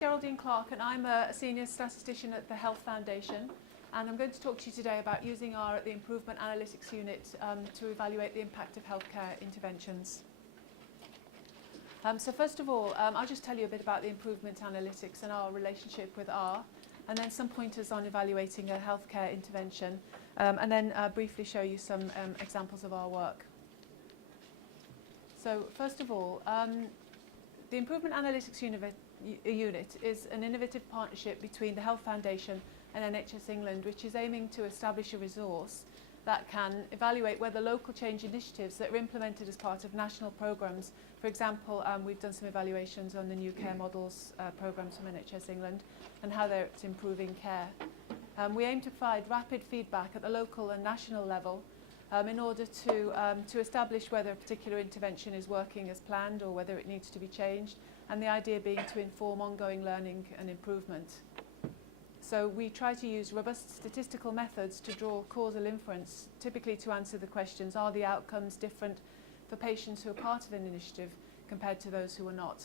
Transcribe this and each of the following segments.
Geraldine Clark, and I'm a senior statistician at the Health Foundation, and I'm going to talk to you today about using R at the Improvement Analytics Unit to evaluate the impact of healthcare interventions. So first of all, I'll just tell you a bit about the improvement analytics and our relationship with R, and then some pointers on evaluating a healthcare intervention, and then briefly show you some examples of our work. So first of all, the Improvement Analytics Unit is an innovative partnership between the Health Foundation and NHS England, which is aiming to establish a resource that can evaluate whether local change initiatives that are implemented as part of national programmes, for example, we've done some evaluations on the new care models programmes from NHS England and how they're improving care. We aim to provide rapid feedback at the local and national level in order to establish whether a particular intervention is working as planned or whether it needs to be changed, and the idea being to inform ongoing learning and improvement. So we try to use robust statistical methods to draw causal inference, typically to answer the questions, are the outcomes different for patients who are part of an initiative compared to those who are not?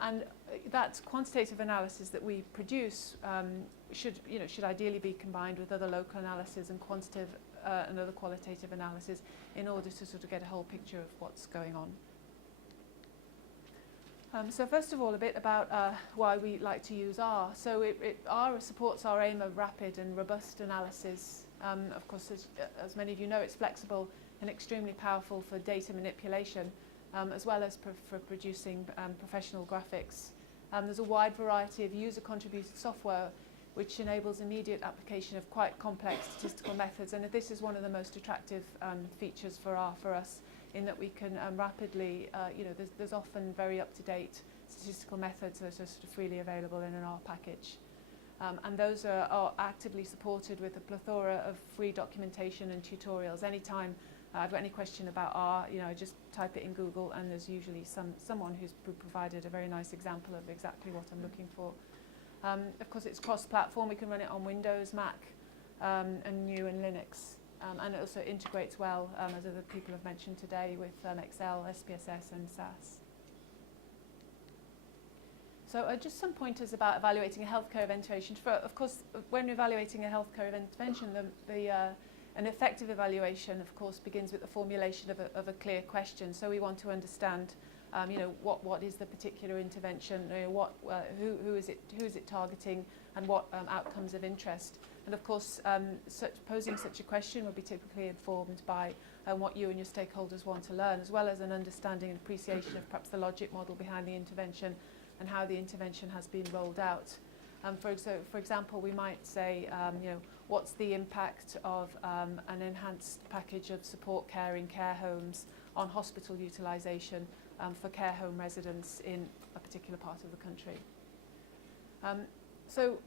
And that quantitative analysis that we produce should ideally be combined with other local analysis and quantitative and other qualitative analysis in order to sort of get a whole picture of what's going on. So first of all, a bit about why we like to use R. So R supports our aim of rapid and robust analysis. Of course, as many of you know, it's flexible and extremely powerful for data manipulation, as well as for producing professional graphics. There's a wide variety of user-contributed software which enables immediate application of quite complex statistical methods, and this is one of the most attractive features for R for us, in that we can rapidly, there's often very up-to-date statistical methods that are sort of freely available in an R package. And those are actively supported with a plethora of free documentation and tutorials. Anytime I've got any question about R, I just type it in Google, and there's usually someone who's provided a very nice example of exactly what I'm looking for. Of course, it's cross-platform. We can run it on Windows, Mac, and GNU and Linux. And it also integrates well, as other people have mentioned today, with Excel, SPSS, and SAS. So just some pointers about evaluating a healthcare intervention. Of course, when evaluating a healthcare intervention, an effective evaluation, of course, begins with the formulation of a clear question. So we want to understand, what is the particular intervention, who is it targeting, and what outcomes of interest. And of course, posing such a question will be typically informed by what you and your stakeholders want to learn, as well as an understanding and appreciation of perhaps the logic model behind the intervention and how the intervention has been rolled out. For example, we might say, what's the impact of an enhanced package of support care in care homes on hospital utilisation for care home residents in a particular part of the country. So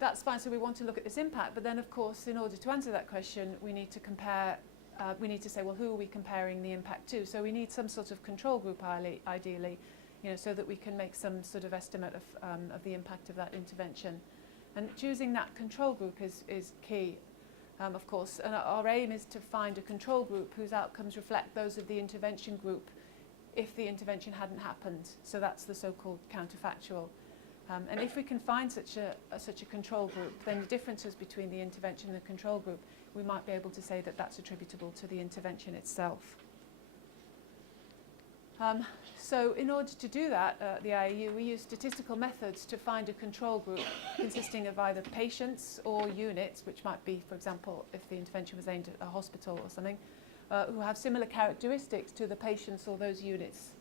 that's fine, so we want to look at this impact, but then of course, in order to answer that question, we need to compare, we need to say, well, who are we comparing the impact to? So we need some sort of control group, ideally, so that we can make some sort of estimate of the impact of that intervention. And choosing that control group is key, of course, and our aim is to find a control group whose outcomes reflect those of the intervention group if the intervention hadn't happened. So that's the so-called counterfactual. And if we can find such a control group, then the differences between the intervention and the control group, we might be able to say that that's attributable to the intervention itself. So in order to do that, at the IAU, we use statistical methods to find a control group consisting of either patients or units, which might be, for example, if the intervention was aimed at a hospital or something, who have similar characteristics to the patients or those units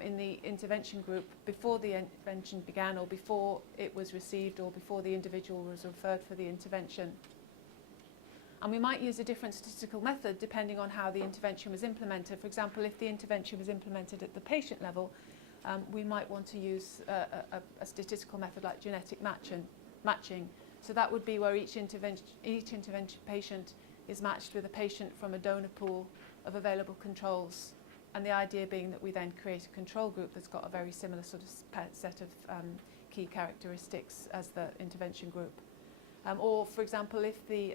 in the intervention group before the intervention began, or before it was received, or before the individual was referred for the intervention. And we might use a different statistical method depending on how the intervention was implemented. For example, if the intervention was implemented at the patient level, we might want to use a statistical method like genetic matching. So that would be where each intervention patient is matched with a patient from a donor pool of available controls. And the idea being that we then create a control group that's got a very similar sort of set of key characteristics as the intervention group. Or, for example, if the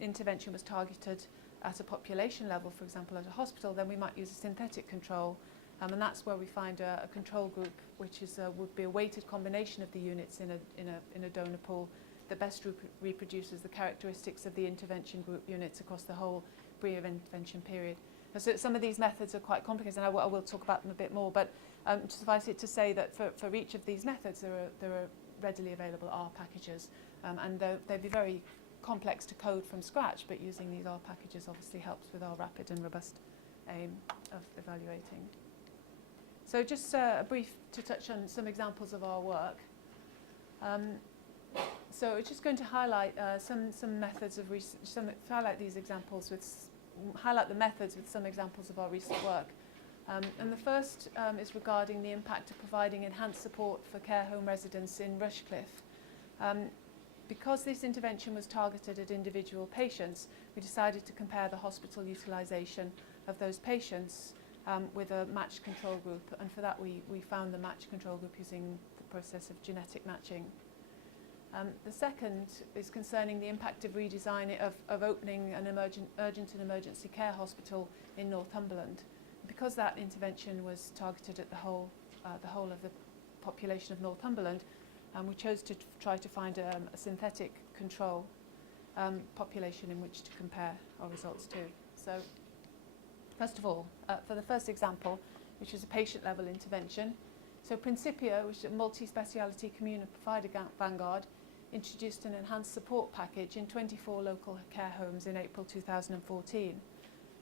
intervention was targeted at a population level, for example, at a hospital, then we might use a synthetic control and that's where we find a control group, which is would be a weighted combination of the units in a donor pool that best reproduces the characteristics of the intervention group units across the whole pre-intervention period. So some of these methods are quite complicated, and I will talk about them a bit more, but suffice it to say that for each of these methods there are readily available R packages, and they'd be very complex to code from scratch, but using these R packages obviously helps with our rapid and robust aim of evaluating. So just a brief to touch on some examples of our work. So it's just going to highlight some methods of highlight these examples highlight the methods with some examples of our recent work. And the first is regarding the impact of providing enhanced support for care home residents in Rushcliffe. Because this intervention was targeted at individual patients, we decided to compare the hospital utilisation of those patients with a matched control group, and for that we found the matched control group using the process of genetic matching. The second is concerning the impact of redesign of opening an urgent and emergency care hospital in Northumberland. Because that intervention was targeted at the whole of the population of Northumberland, we chose to try to find a synthetic control population in which to compare our results to. So, first of all, for the first example, which is a patient-level intervention, so Principia, which is a multi-speciality community provider vanguard, introduced an enhanced support package in 24 local care homes in April 2014.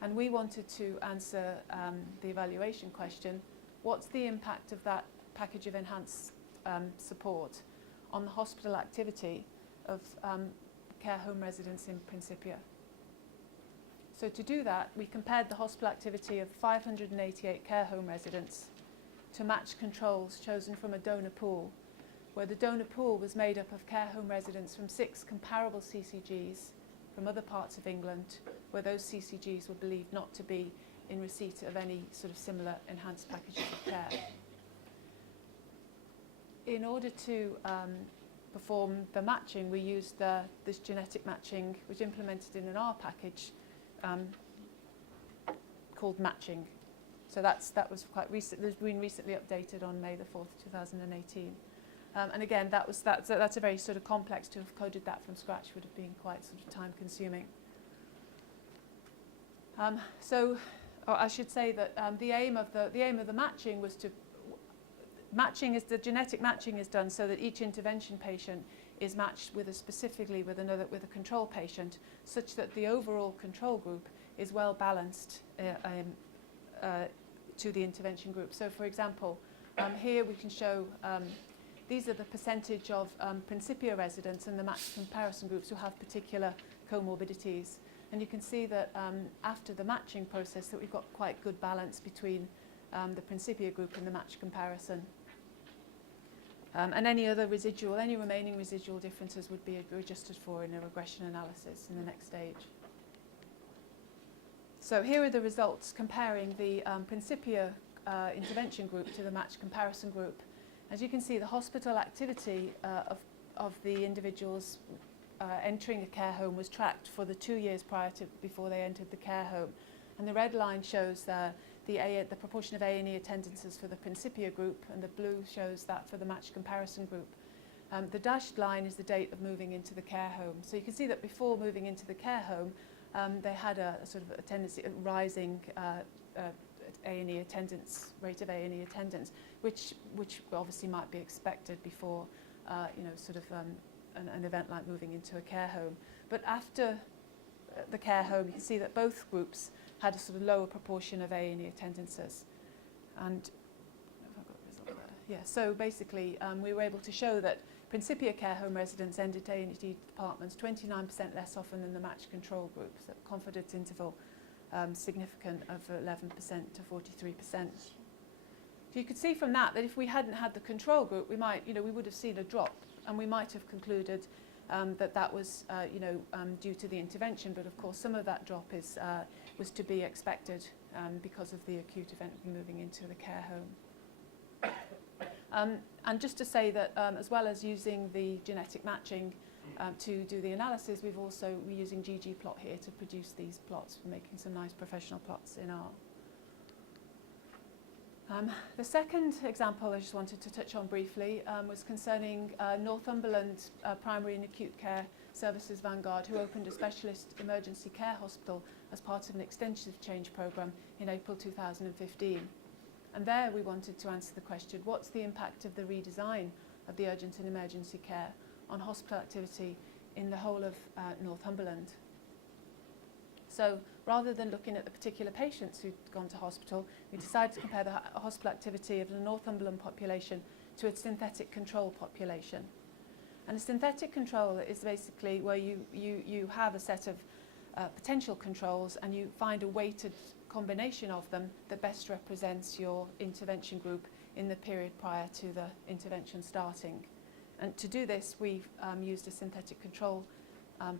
And we wanted to answer the evaluation question, what's the impact of that package of enhanced support on the hospital activity of care home residents in Principia? So to do that, we compared the hospital activity of 588 care home residents to match controls chosen from a donor pool, where the donor pool was made up of care home residents from 6 comparable CCGs from other parts of England, where those CCGs were believed not to be in receipt of any sort of similar enhanced packages of care. In order to perform the matching, we used this genetic matching, which implemented in an R package called matching. So that was quite recent. It's been recently updated on May the 4th, 2018. And again, that's a very sort of complex. To have coded that from scratch would have been quite sort of time consuming. So I should say that the aim of the matching was to the genetic matching is done so that each intervention patient is matched with a control patient, such that the overall control group is well balanced to the intervention group. So, for example, here we can show these are the percentage of Principia residents in the matched comparison groups who have particular comorbidities. And you can see that after the matching process that we've got quite good balance between the Principia group and the matched comparison. And any remaining residual differences would be adjusted for in a regression analysis in the next stage. So here are the results comparing the Principia intervention group to the matched comparison group. As you can see, the hospital activity of the individuals entering a care home was tracked for the 2 years before they entered the care home. And the red line shows the proportion of A&E attendances for the Principia group, and the blue shows that for the matched comparison group. The dashed line is the date of moving into the care home. So you can see that before moving into the care home, they had a sort of a tendency of rising A&E attendance, rate of A&E attendance, which obviously might be expected before, an event like moving into a care home. But after the care home, you can see that both groups had a sort of lower proportion of A&E attendances. And have I got the result there? Yeah. So basically, we were able to show that Principia care home residents entered A&E departments 29% less often than the matched control group. So confidence interval significant of 11% to 43%. So you could see from that if we hadn't had the control group, we would have seen a drop, and we might have concluded that was due to the intervention. But of course, some of that drop was to be expected because of the acute event moving into the care home. And just to say that as well as using the genetic matching to do the analysis, we're using ggplot here to produce these plots. We're making some nice professional plots in R. The second example I just wanted to touch on briefly was concerning Northumberland Primary and Acute Care Services Vanguard, who opened a specialist emergency care hospital as part of an extensive change programme in April 2015. And there we wanted to answer the question, what's the impact of the redesign of the urgent and emergency care on hospital activity in the whole of Northumberland? So rather than looking at the particular patients who'd gone to hospital, we decided to compare the hospital activity of the Northumberland population to a synthetic control population. And a synthetic control is basically where you have a set of potential controls and you find a weighted combination of them that best represents your intervention group in the period prior to the intervention starting. And to do this, we've used a synthetic control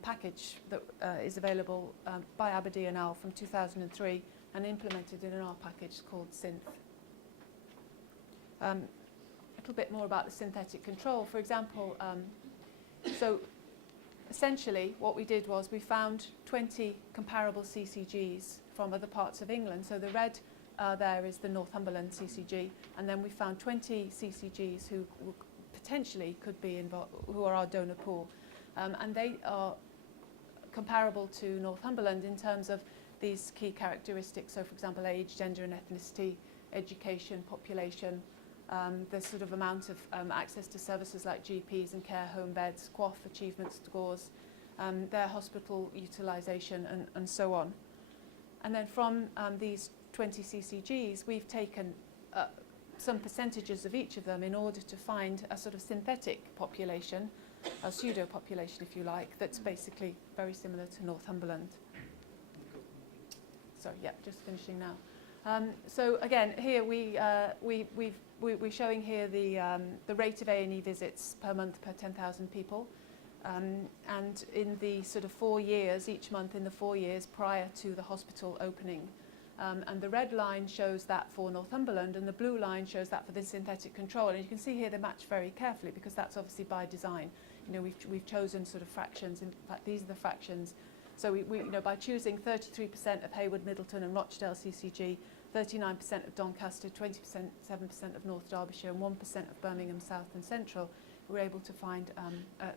package that is available by Aberdeen and Al from 2003 and implemented in an R package called Synth. A little bit more about the synthetic control. For example, so essentially what we did was we found 20 comparable CCGs from other parts of England. So the red there is the Northumberland CCG, and then we found 20 CCGs who potentially could be involved, who are our donor pool. And they are comparable to Northumberland in terms of these key characteristics. So for example, age, gender and ethnicity, education, population, the sort of amount of access to services like GPs and care home beds, QOF achievement scores, their hospital utilisation and so on. And then from these 20 CCGs, we've taken some percentages of each of them in order to find a sort of synthetic population, a pseudo population if you like, that's basically very similar to Northumberland. Sorry, yeah, just finishing now. So again, here we're showing here the rate of A&E visits per month per 10,000 people, and in the sort of 4 years, each month in the 4 years prior to the hospital opening. And the red line shows that for Northumberland, and the blue line shows that for the synthetic control. And you can see here they match very carefully because that's obviously by design. You know, we've chosen sort of fractions. In fact, these are the fractions. So we you know, by choosing 33% of Hayward, Middleton and Rochdale CCG, 39% of Doncaster, 7% of North Derbyshire and 1% of Birmingham South and Central, we're able to find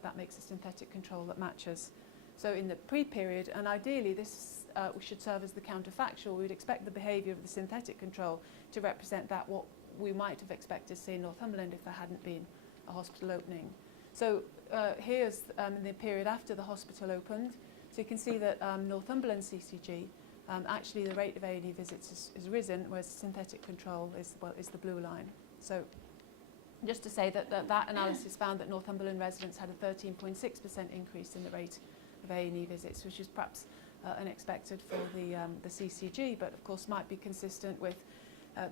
that makes a synthetic control that matches. So in the pre-period, and ideally this should serve as the counterfactual, we'd expect the behaviour of the synthetic control to represent that what we might have expected to see in Northumberland if there hadn't been a hospital opening. So here's in the period after the hospital opened. So you can see that Northumberland CCG, actually the rate of A&E visits has risen, whereas synthetic control is the blue line. So just to say that analysis found that Northumberland residents had a 13.6% increase in the rate of A&E visits, which is perhaps unexpected for the CCG, but of course might be consistent with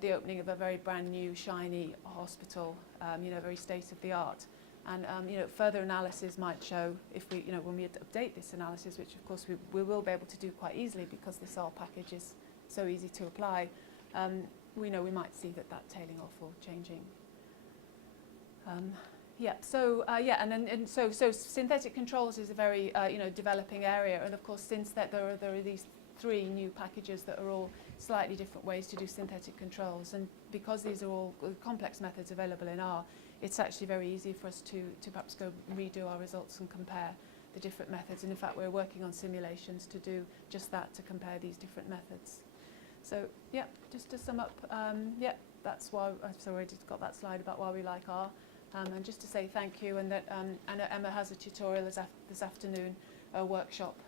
the opening of a very brand new, shiny hospital, you know, very state-of-the-art. And you know, further analysis might show, if we, you know, when we update this analysis, which of course we will be able to do quite easily because this R package is so easy to apply, we know we might see that tailing off or changing. Yeah. So so synthetic controls is a very you know, developing area, and of course since that there are these 3 new packages that are all slightly different ways to do synthetic controls, and because these are all complex methods available in R, it's actually very easy for us to perhaps go redo our results and compare the different methods. And in fact, we're working on simulations to do just that, to compare these different methods. So yeah, just to sum up, yeah, that's why I've already got that slide about why we like R. And just to say thank you, and that I know Emma has a tutorial this afternoon, a workshop